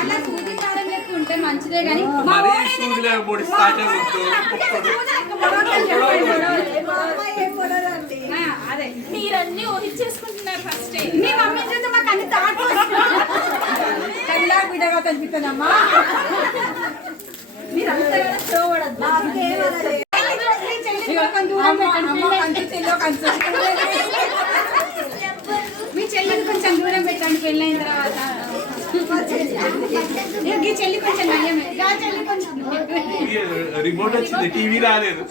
అలా సూది దారం లెక్క ఉంటే మంచిదే కానీ మరీ సూదిలో పొడిస్తాటే ఉంటుంది. అదే మీరన్నీ ఊహించేసుకుంటున్నారు ఫస్ట్. మీ మమ్మీ చూస్తే మాకు అన్ని తాటు కల్లా బిడ్డగా కనిపిస్తుందమ్మా. మీరు అంతగా చూడద్దు. మీ చెల్లిని కొంచెం దూరం పెట్టండి పెళ్ళైన తర్వాత. ఈ చెల్లి కొంచెం నయ్యమే, ఆ చెల్లి కొంచెం రిమోట్ వచ్చింది, టీవీ రాలేదు.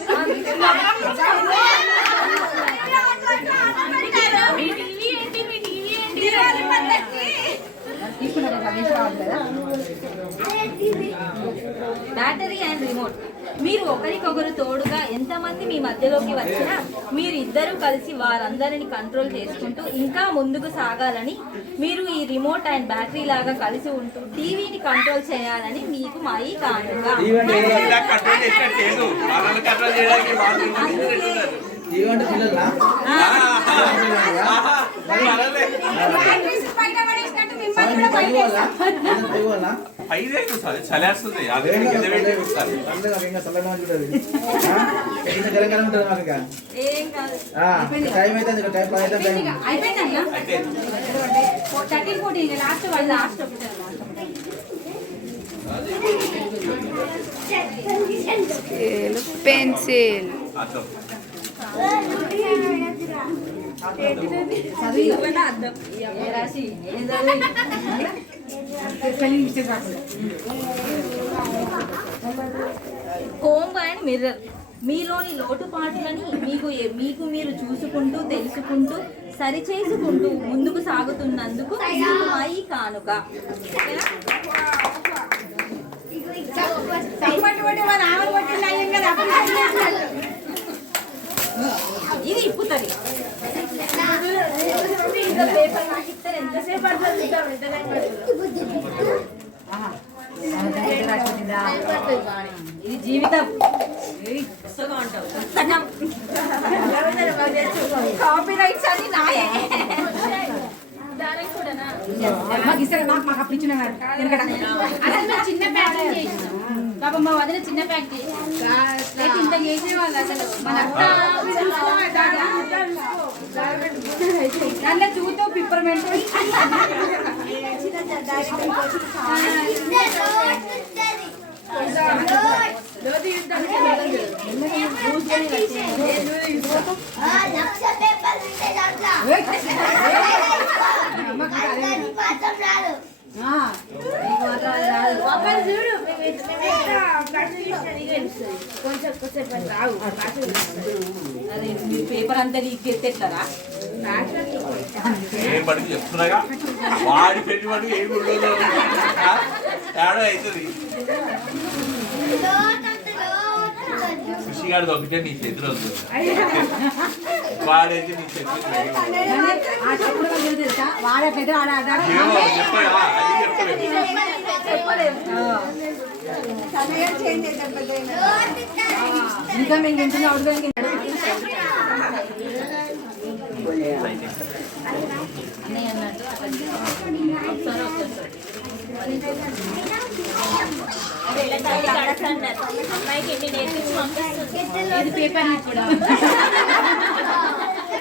బ్యాటరీ అండ్ రిమోట్ మీరు ఒకరికొకరు తోడుగా ఎంతమంది మీ మధ్యలోకి వచ్చినా మీరు ఇద్దరు కలిసి వారందరిని కంట్రోల్ చేసుకుంటూ ఇంకా ముందుకు సాగాలని, మీరు ఈ రిమోట్ అండ్ బ్యాటరీ లాగా కలిసి ఉంటూ టీవీని కంట్రోల్ చేయాలని మీకు మా ఈ కానుక. కంట్రోల్ చేసినట్టు వాళ్ళని కంట్రోల్ చేయడానికి వాళ్ళు ఏమంటే పిల్లలా ఐదేళ్ళు చలేస్తుంది. అదే తెలంగాణ ఉంటుంది మాకు. ఇంకా ఏం కాదు. టైం అయితే టైం 10 అయితే టైం అయిపోయిందన్నా. అయితే 13, 14 లాస్ట్ వాళ్ళు లాస్ట్ ఒకటే పెన్సిల్ అర్థం రాసి కోంబ్ అండ్ మిర్రర్ మీలోని లోటుపాట్లని మీకు మీరు చూసుకుంటూ తెలుసుకుంటూ సరిచేసుకుంటూ ముందుకు సాగుతున్నందుకు మీకు మా ఈ కానుక. ఇది ఇప్పుతుంది. పేపర్ నాకు ఇస్తారు, ఎంతసేపు పడుతుంది? ఇది జీవితం. కాపీ రైట్స్ అని నాయే. దారం కూడానా? మాకు ఇస్తారు, మాకు అప్పుడు ఇచ్చిన అసలు మేము చిన్న ప్యాకింగ్ చేసినాం. పాపం మా వదిన చిన్న ప్యాక్ చేసి ఇంత చేసే వాళ్ళు అసలు మన దాంట్లో చూతో పిప్పర్మెంట్ అదే మీరు పేపర్ అంతా ఎత్తెట్లరా? ఏం పడికి చెప్తున్నాగా, వాడి పెళ్లి పడికి ఏమి ఉండదు, తేడా అవుతుంది. రిషిగాడిది ఒకటే నీ చేతిలో ఉంది. వాడైతే నీ చేతిలో లేదు. ఆ చెప్పుడు వదిలి తెలుసా వాడట్లయితే వాడు ఆడాడు ఏమో చెప్పరా అది చెప్పలేదు. సమయం చేంజ్ అయితే పెద్దయినా. ఇంకా మేము ఇంటిని అవుతుంది అన్నయ్య అన్నట్టు ఒకసారి అమ్మాయికి ఎన్ని నేర్పించి పంపిస్తుంది. ఇది పేపర్ కూడా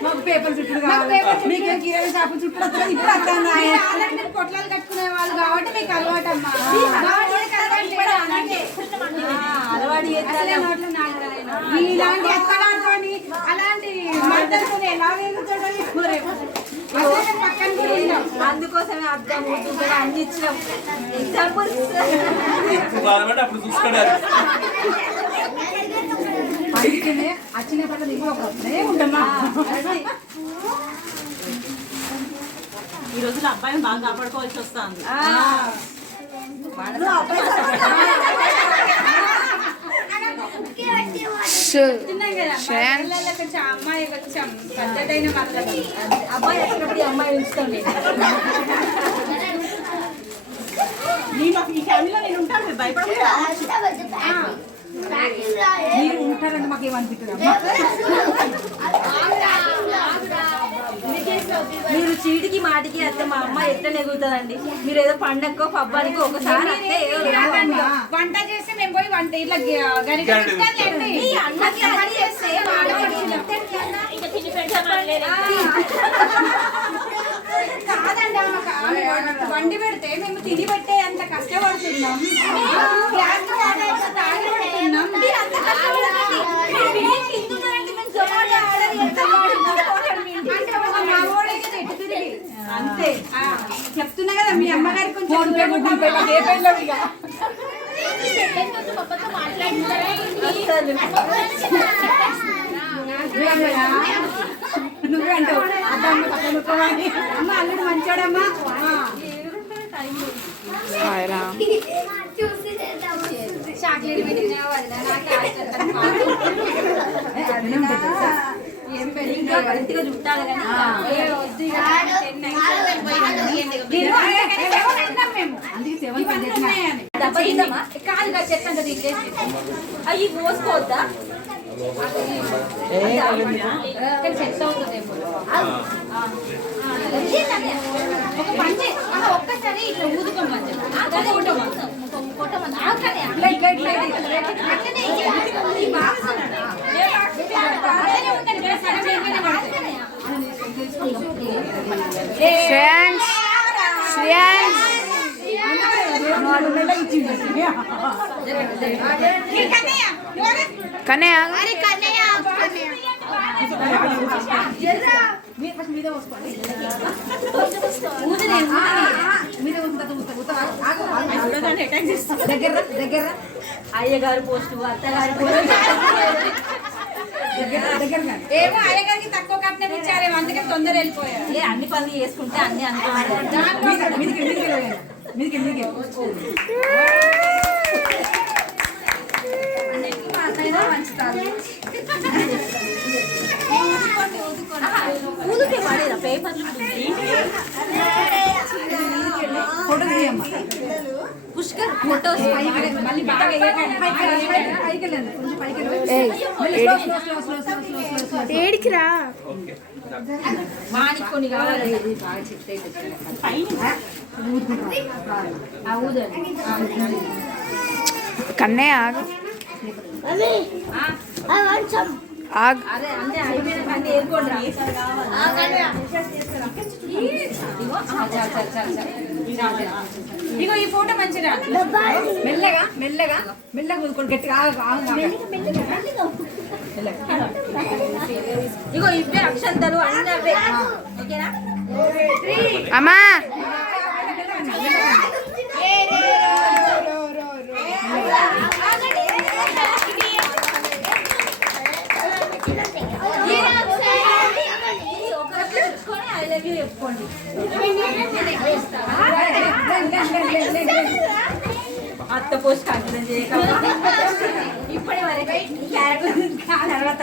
మాకు పేపర్ చుట్టూ కావాలి మీకు కిరాణా షాపు చుట్టూ వస్తుంది ఇప్పుడు వస్తుంది ఆల్రెడీ పొట్లాలు కట్టుకునే వాళ్ళు కాబట్టి మీకు అలవాటు అమ్మా. అలవాటు అసలే నోట్లో నాలుగైనా. ఇలాంటి అత్తగారితోని అలాంటి మద్దతుని ఎలా వేగుతాడని అసలే పక్కన కూడా ఉన్నాం. అందుకోసమే అర్థం అవుతుంది అన్ని ఇచ్చినాం ఎగ్జాంపుల్స్. ఎప్పుడు కావాలంటే అప్పుడు చూసుకోవాలి. అందుకనే వచ్చిన పట్ల దిగు ఒక ఉంటామా ఈ రోజుల్లో అబ్బాయిని బాగా కాపాడుకోవాల్సి వస్తుంది. చెప్తున్నాం కదా పిల్లలకు కొంచెం అమ్మాయి కొంచెం పద్ధతైన మద్దతు. అబ్బాయి వచ్చినప్పుడు ఈ అమ్మాయి ఉంచుతాం. ఈ ఫ్యామిలీలో నేను ఉంటాను, మీరు భయపడకుండా రావచ్చు. మీరు ఉంటారంటే మాకు ఏమనిపిస్తుంది మీరు చీటికి మాటికి అత్తే మా అమ్మ ఎట్లా నెగులుతుందండి. మీరు ఏదో పండగకో పబ్బానికి ఒకసారి అత్తే ఏదో కాదమ్మా, వంట చేస్తే మేము పోయి వంట ఇట్లా గరిట తీసుకొని మీ అన్నకి అన్ని చేస్తే మా ఆడపడుచులు. ఇంకా తిని పెట్టాలి. కాదండి ఆమె వండి పెడితే మేము తిని పెట్టే అంత కష్టపడుతున్నాం. గ్యాస్ తాగి పెడుతున్నాం. మీరు అంత కష్టపడకండి. మీరు తింటున్నారంటే మేము జొమాటో ఆర్డర్ చేస్తాం. అంటే ఒక మగవాడికి ఎటు తిరిగి. అంతే. చెప్తున్నా కదా మీ అమ్మగారికి కొంచెం ఫోన్ పే గూగుల్ పే ఏ పేర్లో ఇక పప్పతో మాట్లాడుతున్నారా నువ్వే అంటావు అద్దమ్మ పక్కన ఉత్తమని అమ్మ అల్లుడు మంచోడమ్మా. చాక్లెట్ పెట్టినా వదినా నాకు ఇంకా గట్టిగా చుట్టాలి కానీ దెబ్బతిందమ్మా కాదుగా చెత్తంత తీసేసి అవి మోసుకోవద్దా? సెట్ అవుతుందేమో. ఒక పని చేయి. ఒక్కసారి ఇట్లా ఊదుకోమని చెప్పు. దగ్గర అయ్యగారు పోస్టు అత్తగారి పోస్టు ఏమో అయ్యగారికి తక్కువ కట్నం ఇచ్చారేమో అందుకే తొందర వెళ్ళిపోయారు. అన్ని పనులు చేసుకుంటే అన్ని అనుకుంటారు. ఊదుకే పడేదా పేపర్లు ఫోటో తీయమ్మా పుష్కర్ ఫోటోస్ మళ్ళీ బాగా పైకి వెళ్ళండి కొంచెం పైకి ఏడికి రా. ఓకే. మానికి కొన్ని కావాలి. కన్నయ్య ఆగు ఆగు అదే అంటే అయిపోయిన పని ఏర్కోండి ఇగో ఈ ఫోటో మంచిగా మెల్లగా మెల్లగా మెల్లగా ఊదుకోండి గట్టిగా ఇగో ఇవే అక్షంతలు అన్నీ అవే ఓకేనా? అమ్మా ఐ లవ్ యూ చెప్పుకోండి. అత్త పోస్ట్ కంటిన్యూ చేయక ఇప్పటి వరకు తర్వాత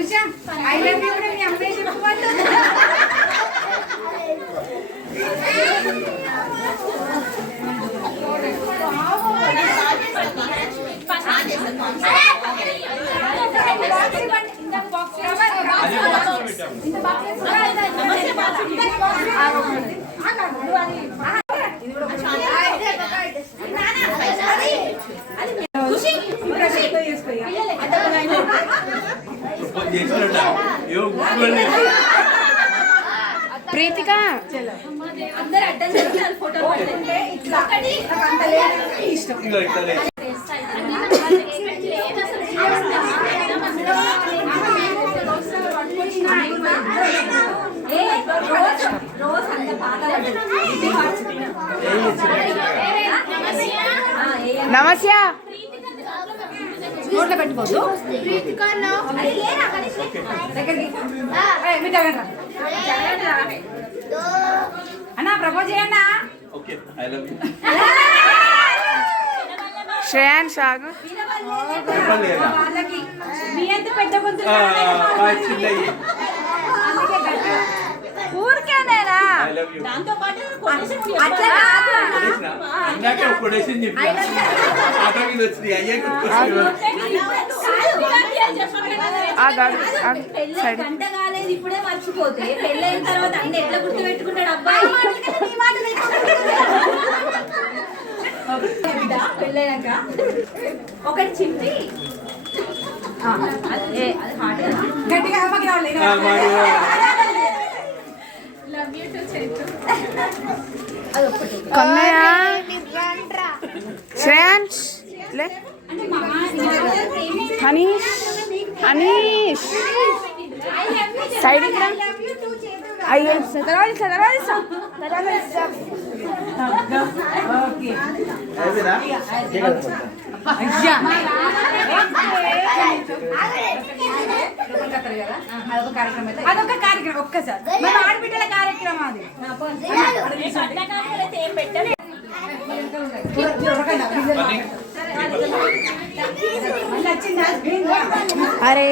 ఉషా ఐ లవ్ యూ కూడా మీ అమ్మాయి చెప్పుకోవాలి. ప్రీతిక అందరు అడ్డం చేస్తారు ఫోటో పడుతుంటే ఇట్లా ఇష్టం. రోజు అంత పాత నమస్య నోట్లో పెట్టుకోవద్దు. అన్నా ప్రపోజ్ చేయన్నా. Okay I love you Shreyan సాగు చెప్పలేదా వాళ్ళకి మీ ఎంత పెద్ద గొంతు చిన్నయ్యి ఊరికేనేనా ఐ లవ్ యూ దాంతో పాటు కొటేషన్ అట్లా కాదు. ఇందాకే ఒక కొటేషన్ చెప్పిన ఆటోకి వచ్చినాయి అయ్యే పెళ్ళి గంట కాలేదు ఇప్పుడే మర్చిపోతే పెళ్ళైన తర్వాత అన్ని ఎట్లా గుర్తు పెట్టుకుంటాడు అబ్బాయి. పెళ్ళైనాక ఒకటి చింపి అది హార్ట్ కదా. గట్టిగా అమ్మకి రావాలి. Love you to Chaitu. Kannayya Shreyans లే హనీష్ హనీష్ సైడ్కి రా అయ్యో అయ్యా అదొక కార్యక్రమం. ఒక్కసారి మన ఆడబిడ్డల కార్యక్రమం అది. ఏం పెట్టలేదు. మళ్ళీ వచ్చిందా స్క్రీన్? అరే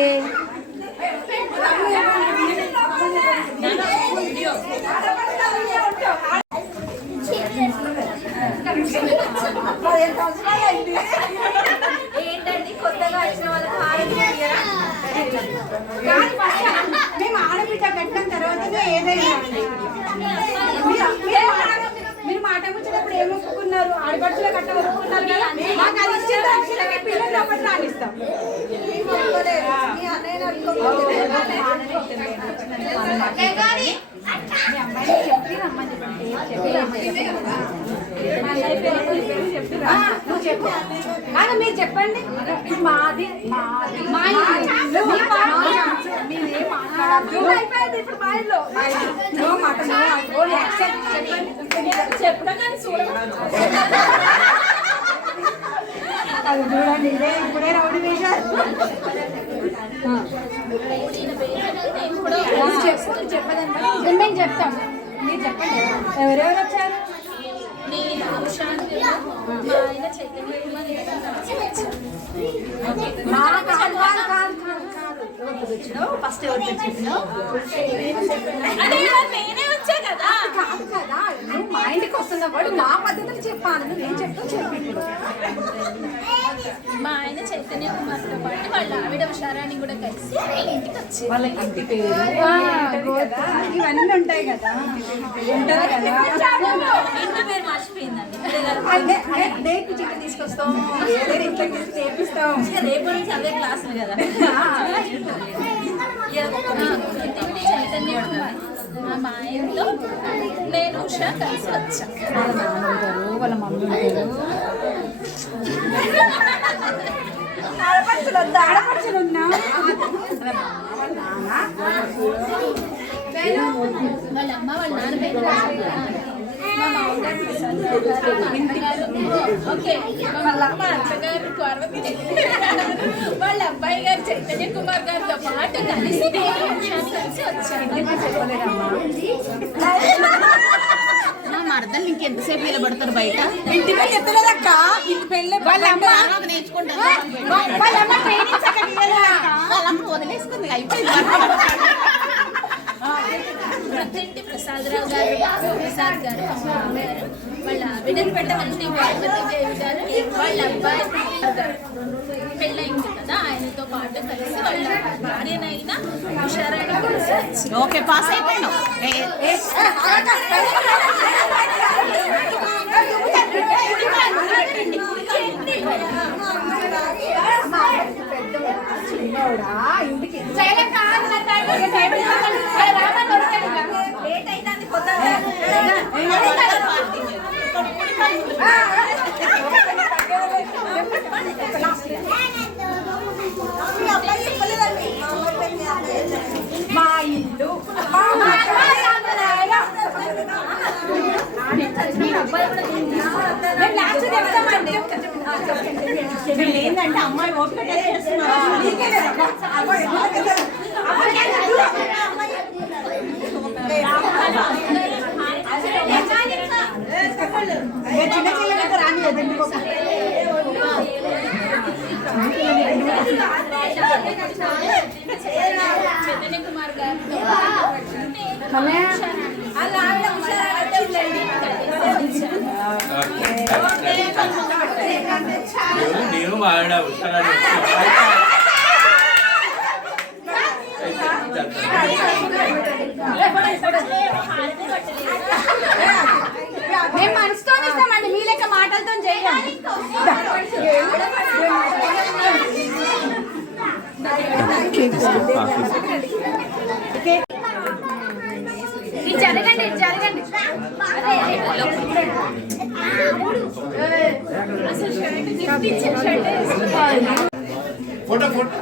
ఏంటండి కొత్తగా వచ్చిన వాళ్ళకి హారతి ఇయ్యరా? కానీ ఫస్ట్ మేము ఆడబిడ్డ కట్టిన తర్వాతనే ఏదైనా మీరు మాట వచ్చినప్పుడు ఏం ఒప్పుకున్నారు? ఆడపడుచులో కట్ట ఒప్పుకున్నారు కదా. మాకు అది ఇచ్చిన తక్షణమే పిల్లలు అప్పటి రానిస్తాం. మీ అన్నయ్య అనుకోలేదు. నువ్వు చెప్పు. కాదు మీరు చెప్పండి. మాది మాది మా ఇల్లు. మీరేం మాట్లాడద్దు. అయిపోయింది ఇప్పుడు మా ఇల్లు. నో మాట నో ఓన్లీ యాక్సెప్ట్. చెప్పండి. చెప్పడం కానీ అది చూడండి ఇదే ఇప్పుడే రౌడీ వేశారు. చెప్పదని మేము చెప్తాం. మీరు చెప్పండి ఎవరెవరు వచ్చారు? నేను ఉషాంతి మా ఆయన చైతన్య కుమార్ ఇద్దరం కలిసి వచ్చాం. ఫస్ట్ ఎవరు తెచ్చినావు? అంటే ఇవాళ నేనే వచ్చా కదా. కాదు కదా నువ్వు మా ఇంటికి వస్తున్నప్పుడు మా పద్ధతులు చెప్పాలి. నువ్వేం చెప్తావు చెప్పు. ఇప్పుడు మా ఆయన చైతన్య కుమార్తో పాటు వాళ్ళ ఆవిడ ఉషారాణి కూడా కలిసి ఇంటికి వచ్చి వాళ్ళకి ఇంటి పేరు ఇవన్నీ ఉంటాయి కదా. ఉంటారు కదా. ఇంటి పేరు మర్చిపోయిందండి. డేట్ చిట్టి తీసుకొస్తాం. ఏదైనా ఇంట్లోకి తీసుకు చేపిస్తాం. రేపటి నుంచి అవే క్లాసులు కదా. ఇంటికి చైతన్య కుమార్ మా ఆయనతో నేను ఉషా కలిసి వచ్చాను. వాళ్ళ నాన్న ఉంటారు, వాళ్ళ మమ్మీ ఉంటారు. ఆడపడుచులు ఉన్నా వాళ్ళ అమ్మ వాళ్ళ నాన్న పేరు మా మామగారు ప్రసాద్ గారు. ఓకే వాళ్ళ అమ్మ అత్తగారు పార్వతి. వాళ్ళ అబ్బాయి గారు చైతన్య కుమార్ గారితో పాటు కలిసి నేను ఉషాని కలిసి వచ్చాను. చెప్పలేదమ్మా. మరదలు ఇంకెంతసేపు నిలబడతారు బయట? ఇంటి పెళ్ళి ఎత్తలేదక్క, ఇంటి పెళ్ళి వాళ్ళ అమ్మ నేర్చుకుంటారు. వాళ్ళ అమ్మ ట్రైనింగ్ సెకండ్ వాళ్ళమ్మ వదిలేసుకుంది, అయిపోయింది. ప్రతింటి ప్రసాదరావు గారు, ప్రసాద్ గారు, గారు వాళ్ళ బిడ్డలు పెట్టమంటే పార్వతీదేవి గారు వాళ్ళ అబ్బాయి పెళ్ళయింది కదా, ఆయనతో పాటు కలిసి వాళ్ళ భార్యనైనా హుషారాన్ని కలిసి ఓకే, పాస్ అయిపోయినావు. చిన్నోడా ఇంటికి మా ఇల్లు ఏంటంటే అమ్మాయి ఓపిక చిన్న చిన్న రాని చైతన్య కుమార్ గారితో నేను ఆవిడ ఉత్తరాలు మేము మనసుతో ఇస్తామండి, మీ లెక్క మాటలతో చేయాలి. జరగండి జరగండి. ఫోటో ఫోటో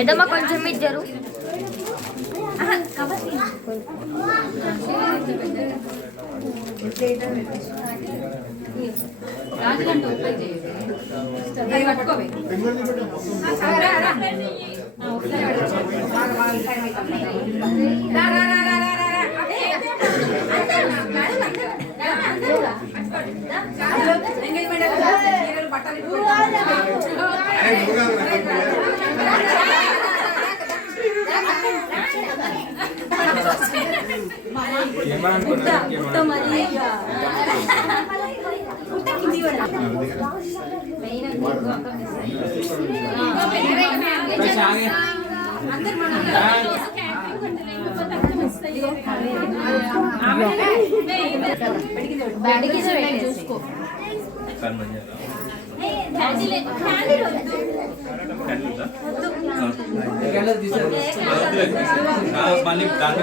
ఏదమ్మా కొంచెం ఇద్దరు చూసుకో మళ్ళీ దాని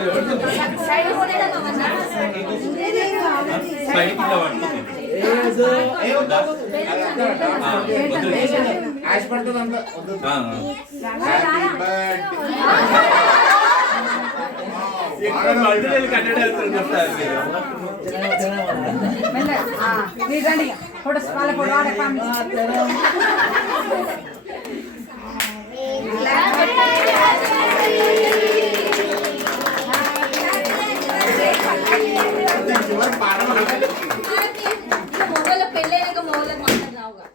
మొగల పెళ్ళైనాక మొగలకు మాటలు రావుగా.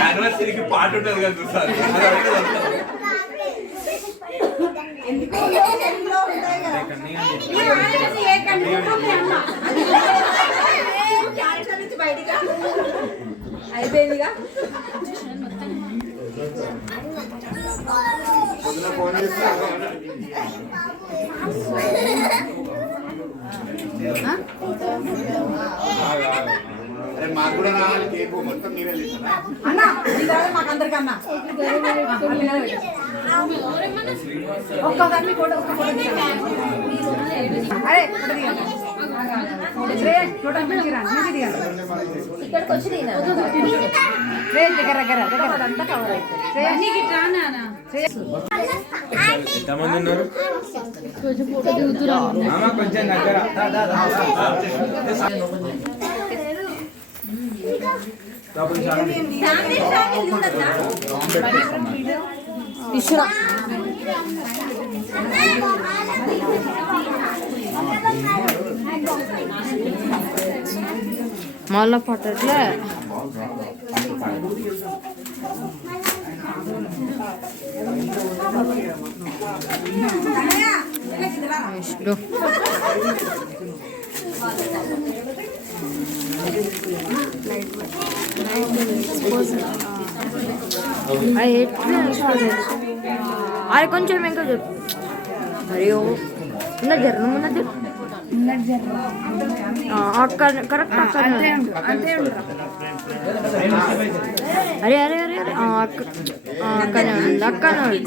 యానివర్సరీకి పాట ఉంటుంది కదా చూస్తారు. అయిపోయిందిగా. మాకు కూడా రావాలి కేకు మొత్తం మీరే అన్నా మాకు అందరికన్నా ఒక్కదాన్ని కూడా అరే ఫోటో దిగండి. ఇక్కడికి వచ్చి దగ్గర దగ్గర దగ్గర అదంతా కవర్ ఎంతమంది ఉన్నారు మామ కొంచెం దగ్గర మళ్ళా పట్టట్లే అది కొంచెం ఇంకా మరియు ఉన్నది జరం ఉన్నది అక్కడ కరెక్ట్ అక్కడ అరే అరే అరే అరే అక్కనే ఉంది అక్కనే ఉంది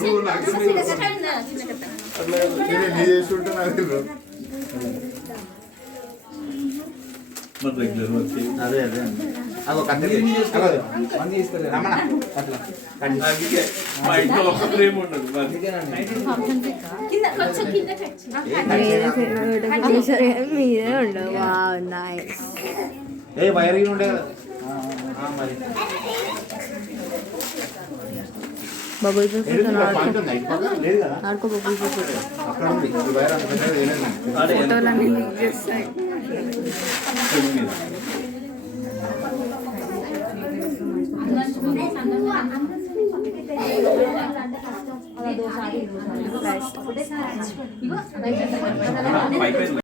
అదే అదే అగో కత్తి రమణ అట్లా అందుకే మా ఇంట్లో ఒక ఫ్రేమ్ ఉండదు మరి. మీరే ఉండవు బాగున్నాయి ఏ వైరింగ్ ఉండే కదా మరి బబుల్ పాయింట్ ఉందా ఇటు పక్క లేదు కదా ఆడుకో బబుల్ అక్కడ ఉంది ఈ వైర్ అంత పెద్దది ఏలేదు అదే ఫోటోలన్నీ లీక్ చేస్తాయి పైకి